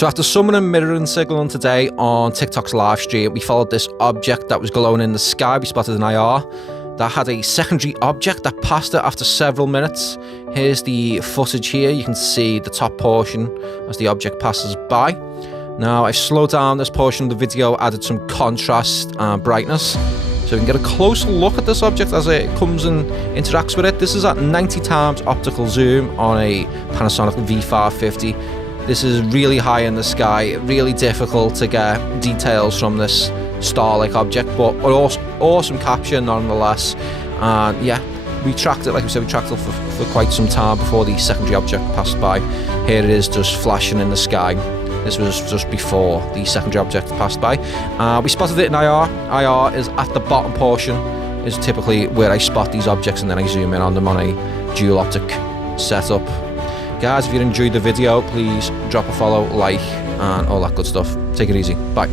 So after summoning, mirroring, signaling today on TikTok's live stream, we followed this object that was glowing in the sky. We spotted an IR that had a secondary object that passed it after several minutes. Here's the footage here. You can see the top portion as the object passes by. Now I've slowed down this portion of the video, added some contrast and brightness, so we can get a closer look at this object as it comes and interacts with it. This is at 90 times optical zoom on a Panasonic V550. This is really high in the sky, really difficult to get details from this star-like object, but awesome capture nonetheless. And yeah, we tracked it, like we said, we tracked it for quite some time before the secondary object passed by. Here it is just flashing in the sky. This was just before the secondary object passed by. We spotted it in IR. IR is at the bottom portion, is typically where I spot these objects and then I zoom in on them on a dual optic setup. Guys, if you enjoyed the video, please drop a follow, like, and all that good stuff. Take it easy. Bye.